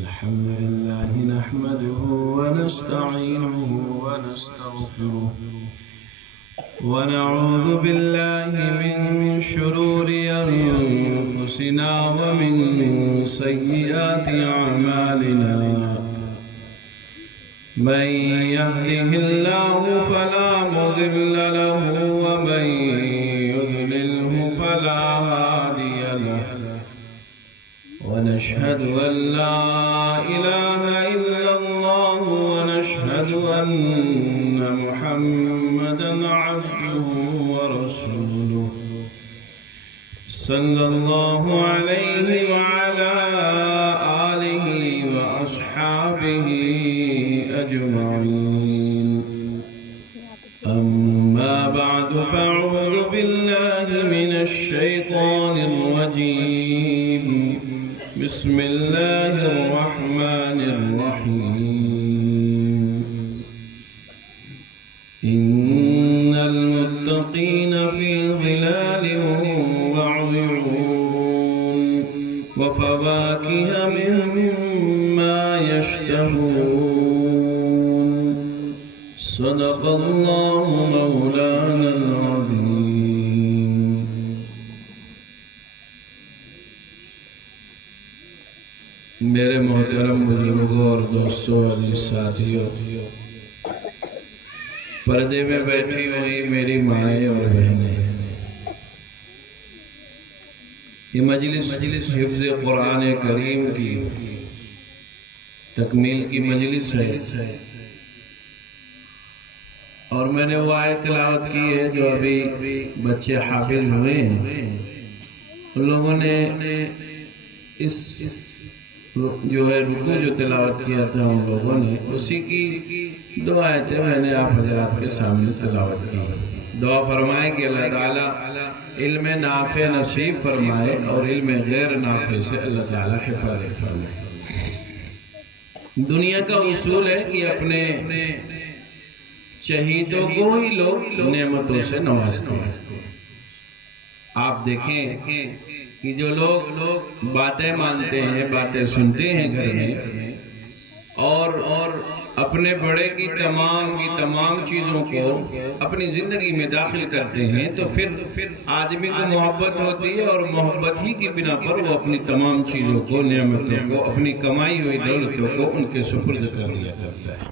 الحمد لله نحمده ونستعينه ونستغفره ونعوذ بالله من شرور أنفسنا ومن سيئات أعمالنا من يهده الله فلا مضل له ومن يضلله فلا هادي له ونشهد أن لا إله إلا الله ونشهد أن محمدًا عبده ورسوله صلى الله عليه وعلى آله وأصحابه أجمعين أما بعد فأعوذ بالله من الشيطان الرجيم بسم الله الرحمن الرحيم إن المتقين في ظلال وعيون وفواكه مما يشتهون صدق الله مولانا العظيم. میرے محترم بزرگوں اور دوستوں عزیز ساتھیوں، پردے میں بیٹھی ہوئی میری مائیں اور بہنیں، یہ مجلس حفظ قرآن کریم کی تکمیل کی مجلس ہے، اور میں نے وہ آیت تلاوت کی ہے جو ابھی بچے حافظ ہوئے ہیں، ان لوگوں نے اس جو ہے رکوع جو تلاوت کیا تھا ان لوگوں نے، اسی کی دو آیتیں میں نے آپ حضرات کے سامنے تلاوت کی. دعا فرمائے کہ اللہ تعالیٰ علم نافع نصیب فرمائے اور علم غیر نافع سے اللہ تعالیٰ حفاظت فرمائے. دنیا کا اصول ہے کہ اپنے چہیتوں کو ہی لوگ نعمتوں سے نوازتے ہیں. آپ دیکھیں کہ جو لوگ باتیں مانتے ہیں، باتیں سنتے ہیں گھر میں، اور اپنے بڑے کی تمام چیزوں کو اپنی زندگی میں داخل کرتے ہیں، تو پھر آدمی کو محبت ہوتی ہے، اور محبت ہی کی بنا پر وہ اپنی تمام چیزوں کو، نعمتوں کو، اپنی کمائی ہوئی دولتوں کو ان کے سپرد کر دیا کرتا ہے.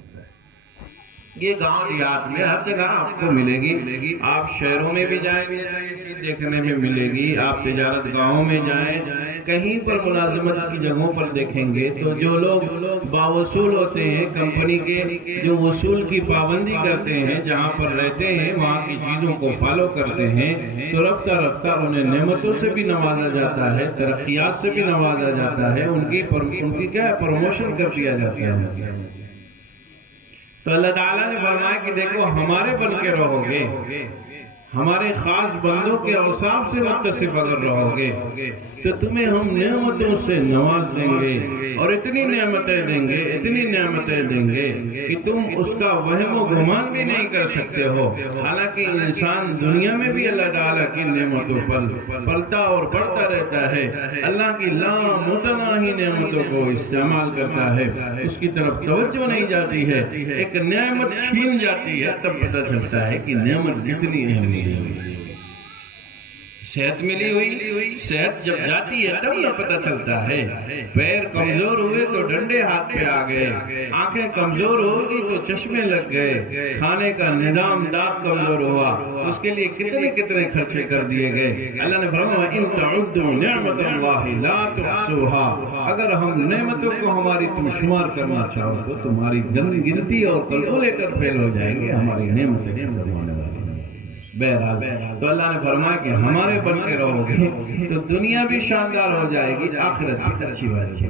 یہ گاؤں دیہات میں ہر جگہ آپ کو ملے گی. آپ شہروں میں بھی جائیں گے تو یہ چیز دیکھنے میں ملے گی. آپ تجارت گاؤں میں جائیں، کہیں پر ملازمت کی جگہوں پر دیکھیں گے تو جو لوگ باوصول ہوتے ہیں، کمپنی کے جو وصول کی پابندی کرتے ہیں، جہاں پر رہتے ہیں وہاں کی چیزوں کو فالو کرتے ہیں، تو رفتہ رفتہ انہیں نعمتوں سے بھی نوازا جاتا ہے، ترقیات سے بھی نوازا جاتا ہے، ان کی کیا پروموشن کر دیا جاتا ہے. تو اللہ تعالیٰ نے فرمایا کہ دیکھو ہمارے بن کے رہو گے، ہمارے خاص بندوں کے اوصاف سے متصف اگر رہو گے تو تمہیں ہم نعمتوں سے نواز دیں گے، اور اتنی نعمتیں دیں گے، اتنی نعمتیں دیں گے کہ تم اس کا وہم و گمان بھی نہیں کر سکتے ہو. حالانکہ انسان دنیا میں بھی اللہ تعالیٰ کی نعمتوں پر پلتا اور بڑھتا رہتا ہے، اللہ کی لامتناہی نعمتوں کو استعمال کرتا ہے، اس کی طرف توجہ نہیں جاتی ہے. ایک نعمت چھین جاتی ہے تب پتہ چلتا ہے کہ نعمت کتنی اہم ہے. صحت ملی ہوئی، صحت جب جاتی ہے تب نہ پتہ چلتا ہے. پیر کمزور ہوئے تو ڈنڈے ہاتھ پہ آ گئے، آنکھیں کمزور ہوگی تو چشمے لگ گئے، کھانے کا نظام دانت کمزور ہوا، اس کے لیے کتنے خرچے کر دیے گئے. اللہ نے فرمایا ان تعدوا نعمت اللہ لا تحصوها، اگر ہم نعمتوں کو ہماری تم شمار کرنا چاہو تو تمہاری گنتی اور کیلکولیٹر فیل ہو جائیں گے. ہماری نعمتیں زمانے والی. بہرحال تو اللہ نے فرمایا کہ ہمارے بن کے رہو گے تو دنیا بھی شاندار ہو جائے گی، آخرت بھی اچھی ہو جائے گی.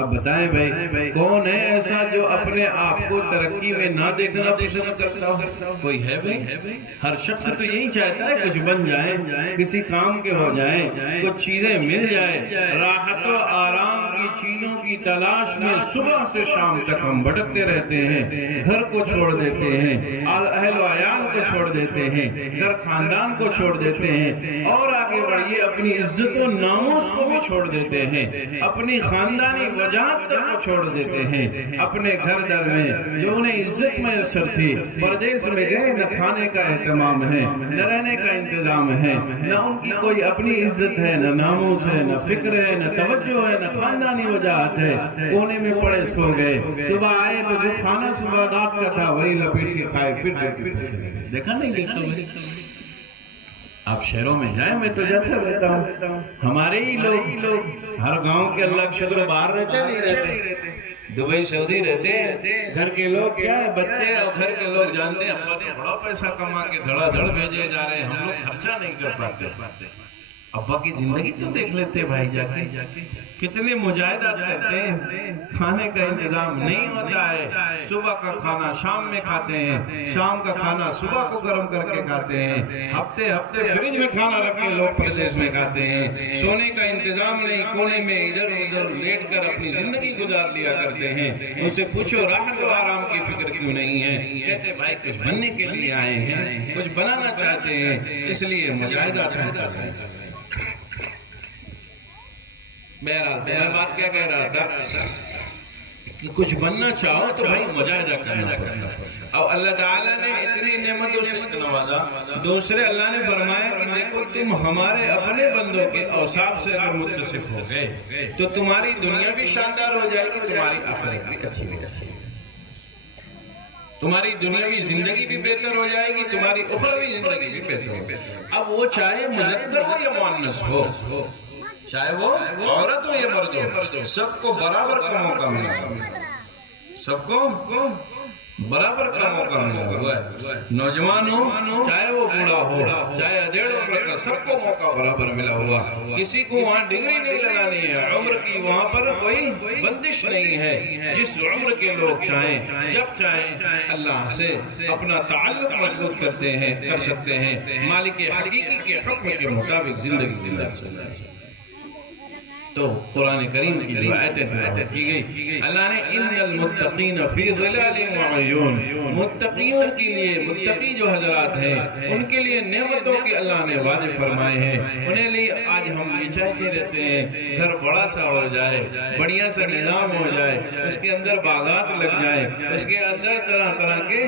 اب بتائیں بھائی کون ہے ایسا جو اپنے آپ کو ترقی میں نہ دیکھنا پسند کرتا ہو؟ کوئی ہے بھائی؟ ہر شخص تو یہی چاہتا ہے کچھ بن جائیں، کسی کام کے ہو جائیں، کچھ چیزیں مل جائیں، راحت و آرام کی چیزوں کی تلاش میں صبح سے شام تک ہم بھٹکتے رہتے ہیں، گھر کو چھوڑ دیتے ہیں، اہل و عیال کو چھوڑ دیتے ہیں، گھر خاندان کو چھوڑ دیتے ہیں، اور آگے بڑھیے اپنی عزت و ناموس کو بھی چھوڑ دیتے ہیں، اپنی خاندانی وجاہت تک کو چھوڑ دیتے ہیں، اپنے گھر در میں جو انہیں عزت میسر تھی پردیس میں گئے، نہ کھانے کا اہتمام ہے، نہ رہنے کا انتظام ہے، نہ ان کی کوئی اپنی عزت ہے، نہ ناموس ہے، نہ فکر ہے، نہ توجہ ہے، نہ خاندانی وجاہت ہے، کونے میں پڑے سو گئے، صبح آئے تو جو کھانا صبح رات کا تھا وہی لپیٹ کے کھائے، پھر دیکھا نہیں دیکھا وہی۔ آپ شہروں میں جائیں، میں تو جاتا رہتا ہوں، ہمارے ہی لوگ ہر گاؤں کے اللہ کے شکر باہر رہتے نہیں رہتے، دبئی سعودی رہتے ہیں، گھر کے لوگ کیا ہے، بچے اور گھر کے لوگ جانتے ہیں ابا تو بڑا پیسہ کما کے دھڑا دھڑ بھیجے جا رہے ہیں، ہم لوگ خرچہ نہیں کر پاتے۔ ابا کی زندگی تو دیکھ لیتے بھائی جا کے، کتنے مجاہدات کرتے ہیں، کھانے کا انتظام نہیں ہوتا ہے، صبح کا کھانا شام میں کھاتے ہیں، شام کا کھانا صبح کو گرم کر کے کھاتے ہیں، ہفتے فریج میں کھانا رکھ کے لوگ پردیس میں کھاتے ہیں، سونے کا انتظام نہیں، کونے میں ادھر ادھر لیٹ کر اپنی زندگی گزار لیا کرتے ہیں۔ ان سے پوچھو راحت و آرام کی فکر کیوں نہیں ہے؟ کہتے بھائی کچھ بننے کے لیے آئے ہیں، کچھ بنانا چاہتے ہیں، اس لیے مجاہدات کرتے ہیں۔ بہرحال میں بات کیا کہہ رہا تھا کہ کچھ بننا چاہو تو بھائی مجاہدہ کرنا پڑتا ہے، اور اللہ تعالیٰ نے اتنی نعمتوں سے نوازا۔ دوسرے اللہ نے فرمایا کہ دیکھو تم ہمارے اپنے بندوں کے اوصاف سے اگر متصف ہو گئے تو تمہاری دنیا بھی شاندار ہو جائے گی، تمہاری آخرت بھی اچھی ہو جائے گی، تمہاری دنیاوی زندگی بھی بہتر ہو جائے گی، تمہاری اخروی زندگی بھی بہتر ہو جائے گی۔ اب وہ چاہے مذکر ہو یا مؤنث ہو، چاہے وہ عورت ہو یا مرد ہو، سب کو برابر کا موقع ملا ہے، سب کو برابر کا موقع ملا ہوا ہے، نوجوان ہو چاہے وہ بوڑھا ہو، چاہے ادھیڑ عمر کا، سب کو موقع برابر ملا ہوا۔ کسی کو وہاں ڈگری نہیں لگانی ہے، عمر کی وہاں پر کوئی بندش نہیں ہے، جس عمر کے لوگ چاہیں جب چاہیں اللہ سے اپنا تعلق مضبوط کرتے ہیں، کر سکتے ہیں، مالک حقیقی کے حکم کے مطابق زندگی گزار سکتے ہیں۔ تو قرآن کریم کی جو آیتیں تلاوت کی گئی، اللہ نے ان المتقین فی ظلال وعیون، متقیوں کے لیے، متقی جو حضرات ہیں ان کے لیے نعمتوں کے اللہ نے وعدے فرمائے ہیں۔ انہیں لیے آج ہم یہ چاہتے رہتے ہیں گھر بڑا سا ہو جائے، بڑھیا سا نظام ہو جائے، اس کے اندر باغات لگ جائیں، اس کے اندر طرح طرح کے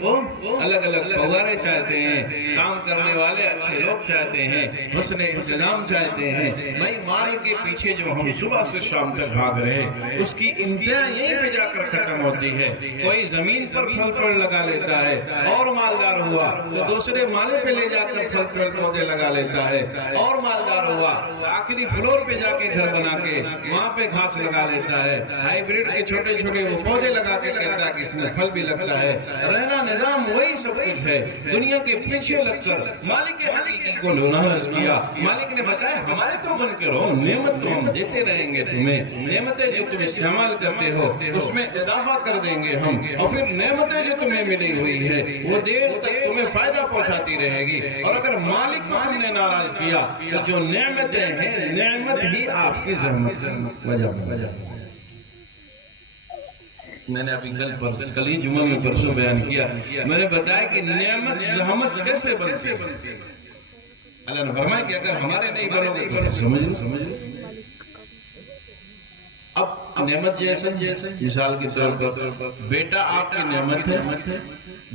وہ الگ الگ فوارے چاہتے ہیں، کام کرنے والے اچھے لوگ چاہتے ہیں، حسن انتظام چاہتے ہیں۔ بھائی مال کے پیچھے جو ہم صبح سے شام تک بھاگ رہے، اس کی انتہا یہیں پہ جا کر ختم ہوتی ہے۔ کوئی زمین پر پھل پھل لگا لیتا ہے اور مالدار ہوا تو دوسرے مالے پہ لے جا کر پھل پھل پودے لگا لیتا ہے اور مالدار ہوا تو آخری فلور پہ جا کے گھر بنا کے وہاں پہ گھاس لگا لیتا ہے، ہائیبریڈ کے چھوٹے چھوٹے وہ پودے لگا کے کہتا ہے کہ اس میں پھل بھی لگتا ہے۔ رہنا نظام وہی سب کچھ ہے، دنیا کے پیچھے لگ کر مالک حقیقی کو لوناز کیا۔ مالک نے بتایا ہمارے تو بن کے رہو، نعمت تو ہم دیتے رہیں گے تمہیں، نعمتیں جو تم استعمال کرتے ہو اس میں اضافہ کر دیں گے ہم، اور پھر نعمتیں جو تمہیں ملی ہوئی ہے وہ دیر تک تمہیں فائدہ پہنچاتی رہے گی، اور اگر مالک کو تم نے ناراض کیا تو جو نعمتیں ہیں نعمت ہی آپ کی زحمت کی وجہ بن۔ میں نے ابھی کل ہی جمعہ میں پرسوں بیان کیا، میں نے بتایا کہ نعمت زحمت کیسے بنتی ہے۔ اللہ نے فرمایا کہ اگر ہمارے نہیں بنو گے تو سمجھ لو۔ اب نعمت جیسے مثال کے طور پر بیٹا آپ کی نعمت ہے،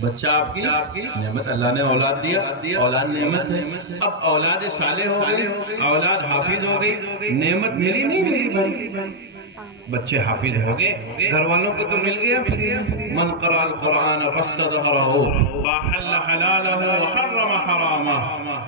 بچہ آپ کی نعمت، اللہ نے اولاد دیا، اولاد نعمت ہے۔ اب اولاد صالح ہو گئی، اولاد حافظ ہو گئی، نعمت ملی نہیں ملی بھائی؟ بچے حافظ ہو گئے، گھر والوں کو تو مل گیا۔ من قرأ القرآن فاستظهره فأحل حلاله وحرم حرامه،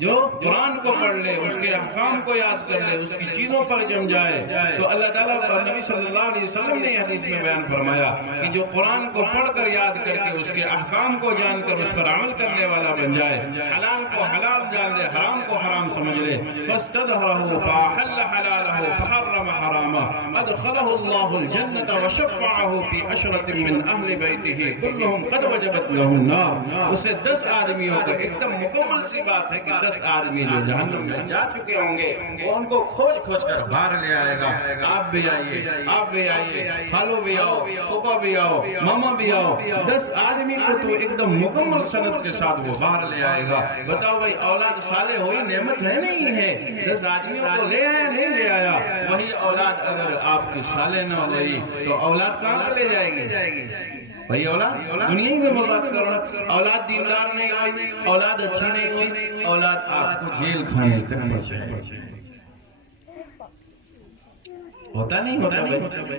جو قرآن کو پڑھ لے، اس کے احکام کو یاد کر لے، اس کی چیزوں پر جم جائے تو اللہ تعالیٰ اور نبی صلی اللہ علیہ وسلم نے حدیث میں بیان فرمایا کہ جو قرآن کو پڑھ کر یاد کر کے اس کے احکام کو جان کر اس پر عمل کرنے والا بن جائے، حلال کو حلال جان لے، حرام کو حرام سمجھ لے، فاستظهره فأحل حلاله فحرم حرامه ادخله الله الجنة وشفعه في عشرة من أهل بيته كلهم قد وجبت له النار۔ اسے 10 آدمیوں کو ایک دم مکمل سی بات ہے کہ 10 آدمی جو جہنم میں جا چکے ہوں گے وہ ان کو کھوج کھوج کر باہر لے آئے گا. آپ بھی آئیے, آپ بھی آئیے, خالو بھی آؤ, پھوپھا بھی آؤ, ماما بھی آؤ. 10 آدمی کو تو ایک دم مکمل سند کے ساتھ وہ باہر لے آئے گا. بتاؤ بھائی اولاد صالح ہوئی نعمت ہے نہیں ہے؟ 10 آدمیوں کو لے آیا نہیں لے آیا؟ وہی اولاد اگر آپ کی صالح نہ ہوئی تو اولاد کہاں پر لے جائے گی؟ بھئی اولاد دنیا ہی میں برباد کرنا. اولاد دیندار نہیں ہوئی, اولاد اچھی نہیں ہوئی, اولاد آپ کو جیل کھانے تک پہنچائے. ہوتا نہیں ہوتا بھائی؟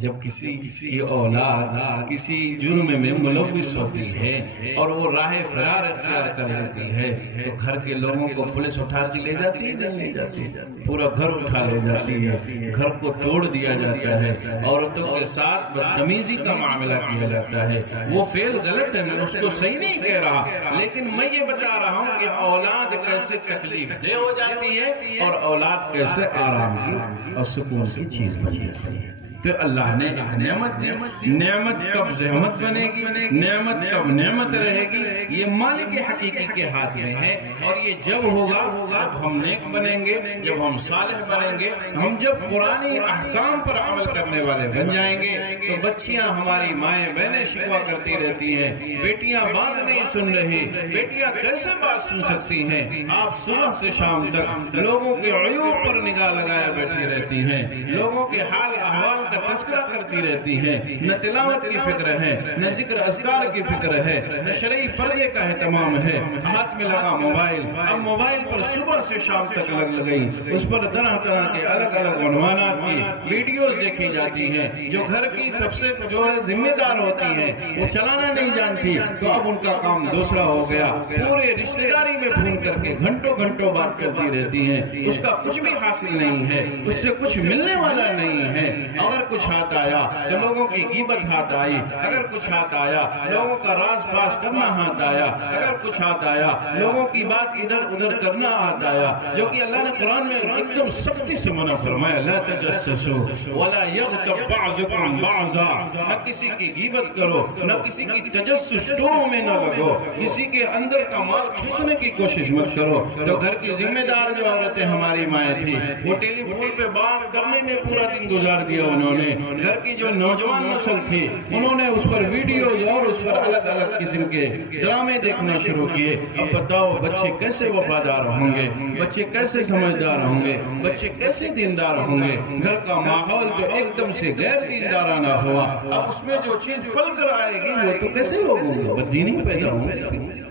جب کسی کی اولاد کسی جرم میں ملوث ہوتی ہے اور وہ راہ فرار اختیار کر لیتی ہے تو گھر کے لوگوں کو پولیس اٹھا کے لے جاتی ہے نہیں لے جاتی؟ پورا گھر اٹھا لے جاتی ہے, گھر کو توڑ دیا جاتا ہے, عورتوں کے ساتھ بدتمیزی کا معاملہ کیا جاتا ہے. وہ فعل غلط ہے, میں اس کو صحیح نہیں کہہ رہا, لیکن میں یہ بتا رہا ہوں کہ اولاد کیسے تکلیف دہ ہو جاتی ہے اور اولاد کیسے آرام کی اور سکون کی چیز بن جاتی ہے. تو اللہ نے ایک نعمت دی. نعمت کب زحمت بنے گی, نعمت کب نعمت رہے گی, یہ مالک حقیقی کے ہاتھ میں ہے. اور یہ جب ہوگا جب ہم نیک بنیں گے, جب ہم صالح بنیں گے, ہم جب قرآنی احکام پر عمل کرنے والے بن جائیں گے. تو بچیاں ہماری مائیں بہنیں شکوا کرتی رہتی ہیں, بیٹیاں بات نہیں سن رہی, بیٹیاں کیسے بات سن سکتی ہیں؟ آپ صبح سے شام تک لوگوں کے عیوب پر نگاہ لگائے بیٹھی رہتی ہیں, لوگوں کے حال احوال کا تذکرہ کرتی رہتی ہیں. نہ تلاوت کی فکر ہے, نہ ذکر اذکار کی فکر ہے, نہ شرعی پردے کا اہتمام ہے. ہاتھ میں لگا موبائل, اب موبائل پر صبح سے شام تک لگ گئی, اس پر طرح طرح کے الگ الگ عنوانات کی ویڈیوز دیکھی جاتی ہیں. جو گھر کی سب سے جو ذمہ دار ہوتی ہیں وہ چلانا نہیں جانتی, تو اب ان کا کام دوسرا ہو گیا. پورے رشتہ داری میں فون کر کے گھنٹوں گھنٹوں بات کرتی رہتی ہیں, اس کا کچھ بھی حاصل نہیں ہے, اس سے کچھ ملنے والا نہیں ہے. اگر کچھ ہاتھ آیا تو لوگوں کی غیبت ہاتھ آئی, اگر کچھ ہاتھ آیا لوگوں کا راز فاش کرنا ہاتھ آیا, اگر کچھ ہاتھ آیا لوگوں کی بات ادھر ادھر کرنا ہاتھ آیا. جو کہ اللہ نے قرآن میں ایک دم سختی سے منع فرمایا, لا تجسسوا ولا یغتب بعضکم بعضا, نہ کسی کی غیبت کرو, نہ کسی کی تجسس ٹوہوں میں نہ لگو, کسی کے اندر کا مال کھینچنے کی کوشش مت کرو. تو گھر کی ذمہ دار جو عورتیں ہماری مائیں تھی وہ ٹیلی فون پہ بات کرنے میں پورا دن گزار دیا انہوں نے. گھر کی جو نوجوان نسل تھی انہوں نے اس پر ویڈیوز اور اس پر الگ الگ قسم کے ڈرامے دیکھنا شروع کیے. اب بتاؤ بچے کیسے وفادار ہوں گے, بچے کیسے سمجھدار ہوں گے, بچے کیسے دیندار ہوں گے؟ گھر کا ماحول جو ایک دم سے غیر دیندارانہ ہوا, اب اس میں جو چیز پل کر آئے گی وہ تو کیسے لوگ ہوں گے؟ بددینی پیدا ہوں گے.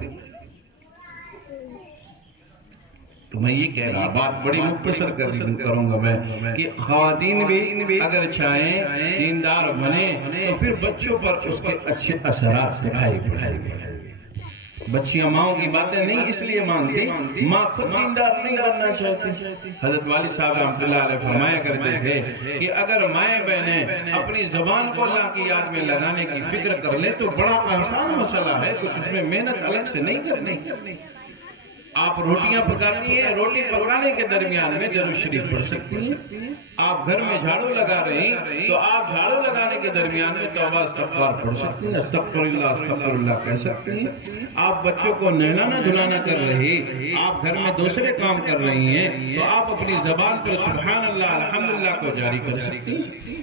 تو میں یہ کہہ رہا, بات بڑی مختصر کروں گا میں, کہ خواتین بھی اگر چاہیں دیندار بنے تو پھر بچوں پر اس کے اچھے اثرات دکھائی پڑیں گے. بچیاں ماؤں کی باتیں نہیں اس لیے مانتی, ماں خود دیندار نہیں بننا چاہتی. حضرت والد صاحب رحمۃ اللہ علیہ فرمایا کرتے تھے کہ اگر مائیں بہنیں اپنی زبان کو اللہ کی یاد میں لگانے کی فکر کر لیں تو بڑا آسان مسئلہ ہے, کچھ اس میں محنت الگ سے نہیں کرنی. آپ روٹیاں پکاتی ہیں, روٹی پکانے کے درمیان میں درود شریف پڑھ سکتی ہیں. آپ گھر میں جھاڑو لگا رہی ہیں تو آپ جھاڑو لگانے کے درمیان میں توبہ استغفار پڑھ سکتی ہیں, استغفر اللہ کہہ سکتی ہیں. آپ بچوں کو نہلانا دھلانا کر رہی, آپ گھر میں دوسرے کام کر رہی ہیں تو آپ اپنی زبان پر سبحان اللہ الحمدللہ کو جاری کر سکتی ہیں.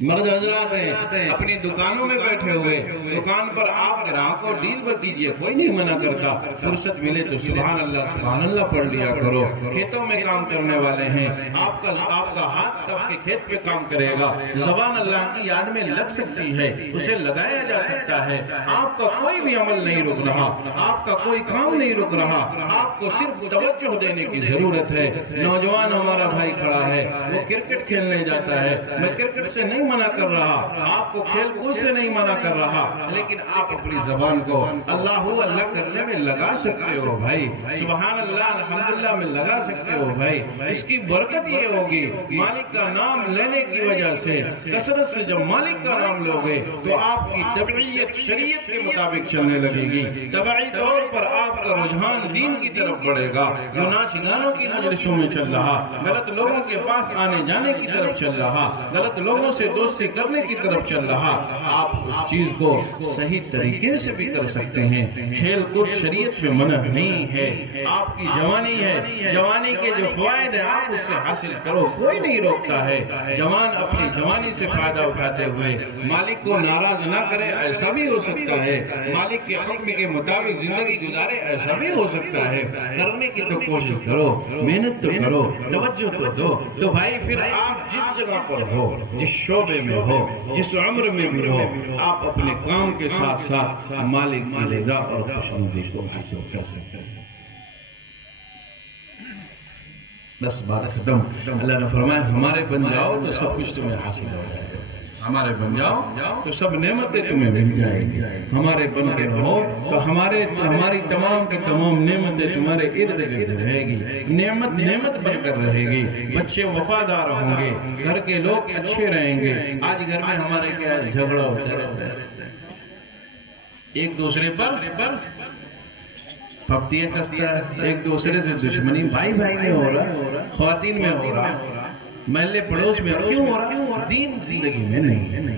مرد حضرات ہیں اپنی دکانوں میں بیٹھے ہوئے, دکان پر آپ گراہک کو ڈیل پر کیجئے, کوئی نہیں منع کرتا. فرصت ملے تو سبحان اللہ پڑھ لیا کرو. کھیتوں میں کام کرنے والے ہیں, آپ کا ہاتھ کب کے کھیت پہ کام کرے گا, زبان اللہ کی یاد میں لگ سکتی ہے, اسے لگایا جا سکتا ہے. آپ کا کوئی بھی عمل نہیں رک رہا, آپ کا کوئی کام نہیں رک رہا, آپ کو صرف توجہ دینے کی ضرورت ہے. نوجوان ہمارا بھائی کھڑا ہے, وہ کرکٹ کھیلنے جاتا ہے, میں کرکٹ سے نہیں منع کر رہا, آپ کو کھیل کود سے نہیں منع کر رہا, لیکن آپ اپنی زبان کو اللہ کرنے میں لگا سکتے ہو بھائی, سبحان اللہ الحمدللہ میں لگا سکتے ہو بھائی. اس کی برکت یہ ہوگی, مالک کا نام لینے کی وجہ سے کثرت سے جب مالک کا نام لوگے تو آپ کی طبعیت شریعت کے مطابق چلنے لگے گی. طبعی طور پر آپ کا رجحان دین کی طرف بڑھے گا. جو ناچ گانوں کی مجلسوں میں چل رہا, غلط لوگوں کے پاس آنے جانے کی طرف چل رہا, غلط لوگوں سے دوستی کرنے کی طرف چل رہا، آپ اس چیز کو صحیح طریقے سے بھی کر سکتے ہیں۔ کھیل کود شریعت میں منع نہیں ہے۔ آپ کی جوانی ہے، جوانی کے جو فوائد ہیں آپ اس سے حاصل کرو، کوئی نہیں روکتا ہے۔ جوان اپنی جوانی سے فائدہ اٹھاتے ہوئے مالک کو ناراض نہ کرے، ایسا بھی ہو سکتا ہے۔ مالک کے حکم کے مطابق زندگی گزارے، ایسا بھی ہو سکتا ہے۔ کرنے کی تو کوشش کرو، محنت تو کرو، توجہ تو دو۔ تو بھائی پھر آپ جس جگہ پر ہو، جس شعبے میں ہو، جس عمر میں بھی ہو، آپ اپنے کام کے ساتھ ساتھ مالک کی رضا اور خوشنودی کو حاصل کر سکتے ہیں۔ بس بات ختم۔ اللہ نے فرمایا ہمارے بن جاؤ تو سب کچھ تمہیں حاصل ہو جائے گا، ہمارے بن جاؤ تو سب نعمتیں تمہیں مل جائیں گی، ہمارے بن کے رہو تو ہماری تمام کے تمام نعمتیں تمہارے ارد گرد رہے گی، نعمت بن کر رہے گی، بچے وفادار ہوں گے، گھر کے لوگ اچھے رہیں گے۔ آج گھر میں ہمارے کیا جھگڑا ہوتا ہے، ایک دوسرے پر پھپتیاں کستا ہے، ایک دوسرے سے دشمنی بھائی میں ہو رہا، خواتین میں ہو رہا، محلے پڑوس میں کیوں ہو رہا؟ دین زندگی میں نہیں ہے۔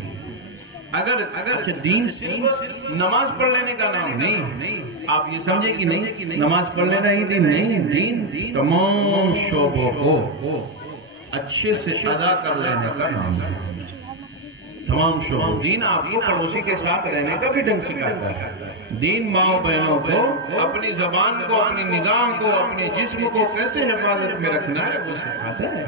اگر اچھا دین صرف نماز پڑھ لینے کا نام نہیں، آپ یہ سمجھیں کہ نہیں نماز پڑھ لینا ہی دین نہیں، دین تمام شعبوں کو اچھے سے ادا کر لینے کا نام ہے۔ تمام شعبوں، دین آپ کو پڑوسی کے ساتھ رہنے کا بھی ڈھنگ سکھاتا ہے۔ دین ماں بہنوں کو اپنی زبان کو، اپنی نگاہ کو، اپنے جسم کو کیسے حفاظت میں رکھنا ہے وہ سکھاتا ہے۔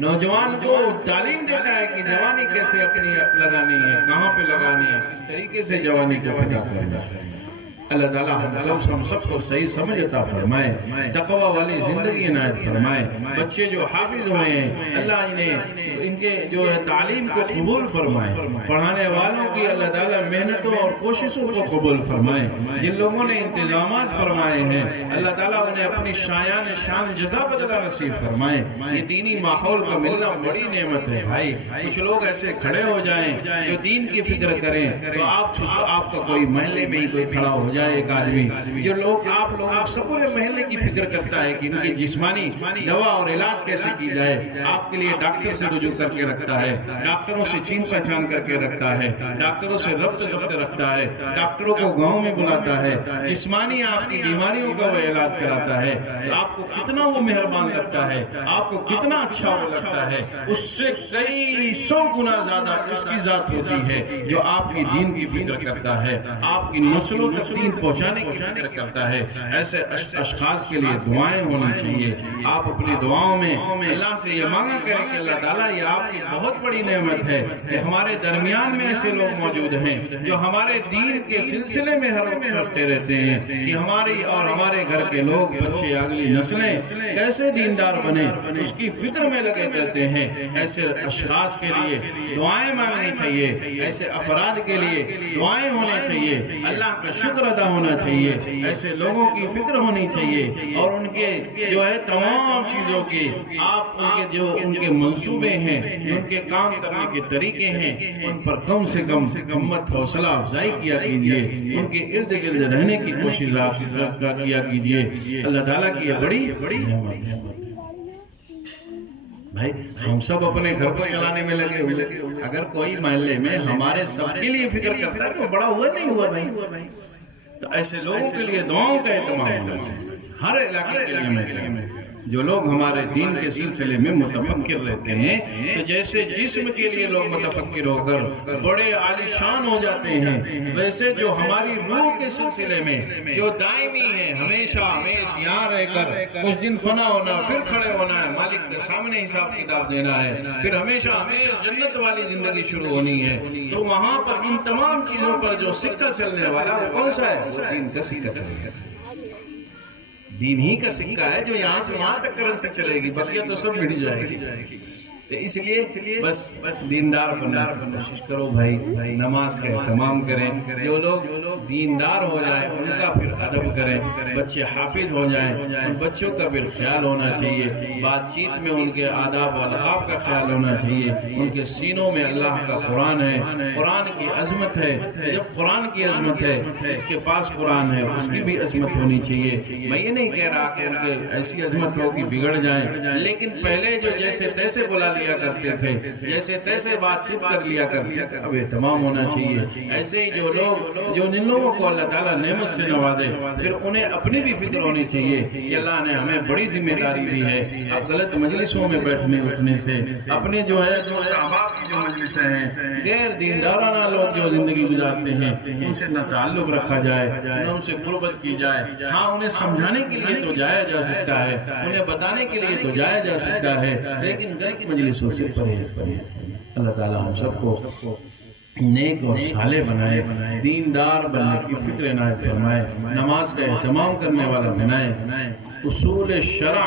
نوجوان کو تعلیم دیتا ہے کہ جوانی کیسے اپنی لگانی ہے، کہاں پہ لگانی ہے، کس طریقے سے جوانی کو فدا کرنا ہے۔ اللہ تعالیٰ ہم سب کو صحیح سمجھ عطا فرمائے، تقوی والی زندگی عنایت فرمائے۔ بچے جو حافظ ہوئے ہیں اللہ انہیں ان کے جو تعلیم کو قبول فرمائے، پڑھانے والوں کی اللہ تعالیٰ محنتوں اور کوششوں کو قبول فرمائے۔ جن لوگوں نے انتظامات فرمائے ہیں اللہ تعالیٰ انہیں اپنی شان جزا بدلہ نصیب فرمائے۔ یہ دینی ماحول کا ملنا بڑی نعمت ہے بھائی۔ کچھ لوگ ایسے کھڑے ہو جائیں جو دین کی فکر کریں تو آپ کا کوئی محلے میں ہی کوئی کھڑا ہو جائے ایک آدمی، جو آپ لوگ سب پورے محلے کی فکر کرتا ہے کہ ان کی جسمانی دوا اور علاج کیسے کی جائے، آپ کے لیے ڈاکٹر سے رجوع کر کے رکھتا ہے، ڈاکٹروں سے چین پہچان کر کے رکھتا ہے، ڈاکٹروں سے ربط ضبط رکھتا ہے، ڈاکٹروں کو گاؤں میں بلاتا ہے، جسمانی آپ کی بیماریوں کا وہ علاج کراتا ہے۔ تو آپ کو کتنا وہ مہربان لگتا ہے، آپ کو کتنا اچھا وہ لگتا ہے، اس سے کئی 100 گنا زیادہ اس کی ذات ہوتی ہے جو آپ کی دین کی فکر کرتا ہے، آپ کی نسلوں تک دین پہنچانے کی فکر کرتا ہے۔ ایسے اشخاص کے لیے دعائیں ہونی چاہیے۔ آپ اپنی دعاؤں میں اللہ سے یہ مانگا کریں کہ اللہ تعالیٰ یہ آپ کی بہت بڑی نعمت ہے کہ ہمارے درمیان میں ایسے لوگ موجود ہیں جو ہمارے دین کے سلسلے میں ہر وقت سوچتے رہتے ہیں کہ ہماری اور ہمارے گھر کے لوگ، بچے، اگلی نسلیں کیسے دیندار بنے، اس کی فکر میں لگے رہتے ہیں۔ ایسے اشخاص کے لیے دعائیں مانگنی چاہیے، ایسے افراد کے لیے دعائیں ہونی چاہیے، اللہ کا شکر ادا ہونا چاہیے، ایسے لوگوں کی فکر ہونی چاہیے، اور ان کے جو ہے تمام چیزوں کی آپ ان کے منصوبے ہیں، ان کے کام کرنے کے طریقے ہیں، ان پر کم سے کم ہمت حوصلہ افزائی کیا کیجئے، ان کے ارد گرد رہنے کی کوشش کیا کیجئے۔ اللہ تعالیٰ کی یہ بڑی نعمت ہے بھائی۔ ہم سب اپنے گھر کو چلانے میں لگے ہوئے، اگر کوئی محلے میں ہمارے سب کے لیے فکر کرتا ہے تو بڑا ہوا نہیں ہوا بھائی۔ تو ایسے لوگوں کے لیے دعاؤں کا اہتمام ہونا چاہیے، ہر علاقے کے لیے میں کہوں جو لوگ ہمارے دین کے سلسلے میں متفکر رہتے ہیں، تو جیسے جسم کے لیے لوگ متفکر ہو کر بڑے عالیشان ہو جاتے ہیں، ویسے جو ہماری روح کے سلسلے میں جو دائمی ہے، ہمیشہ یہاں رہ کر کچھ دن فنا ہونا، پھر کھڑے ہونا ہے، مالک کے سامنے حساب کتاب دینا ہے، پھر ہمیشہ جنت والی زندگی شروع ہونی ہے، تو وہاں پر ان تمام چیزوں پر جو سکہ چلنے والا وہ کون سا ہے؟ وہ دین کا سکہ چلے گا، دین ہی کا سکہ ہے جو یہاں سے وہاں تک کرن سے چلے گی، بقیہ تو سب مٹ جائے گی۔ اس لیے بس دیندار بننا کوشش کرو بھائی، نماز کا اہتمام کریں، جو لوگ دیندار ہو جائیں ان کا پھر ادب کریں، بچے حافظ ہو جائیں ان بچوں کا پھر خیال ہونا چاہیے، بات چیت میں ان کے آداب و القاب کا خیال ہونا چاہیے، ان کے سینوں میں اللہ کا قرآن ہے، قرآن کی عظمت ہے، جب قرآن کی عظمت ہے اس کے پاس قرآن ہے، اس کی بھی عظمت ہونی چاہیے۔ میں یہ نہیں کہہ رہا کہ ان کے ایسی عظمت ہو کہ بگڑ جائیں، لیکن پہلے جو جیسے تیسے بلا لیا کرتے تھے، جیسے تیسے بات چیت کر لیا کرتے تھے، اب اہتمام ہونا چاہیے۔ ایسے ہی جو لوگ جن لوگوں کو اللہ تعالیٰ نعمت سے نوازے، پھر انہیں اپنی بھی فکر ہونی چاہیے کہ اللہ نے ہمیں بڑی ذمہ داری دی ہے۔ اب غلط مجلسوں میں بیٹھنے اٹھنے سے، اپنے جو ہے دوست احباب کی جو مجلسیں ہیں، غیر دیندارانہ لوگ جو زندگی گزارتے ہیں، ان سے نہ تعلق رکھا جائے، نہ ان سے قربت کی جائے۔ ہاں انہیں سمجھانے کے لیے تو جایا جا سکتا ہے، انہیں بتانے کے لیے تو جایا جا سکتا ہے، لیکن غلط مجلسوں سے پرہیز کریں۔ اللہ تعالیٰ ہم سب کو نیک اور صالح بنائے، دیندار بننے کی فکر عنایت فرمائے، نماز کا اہتمام کرنے والا بنائے، اصول شرع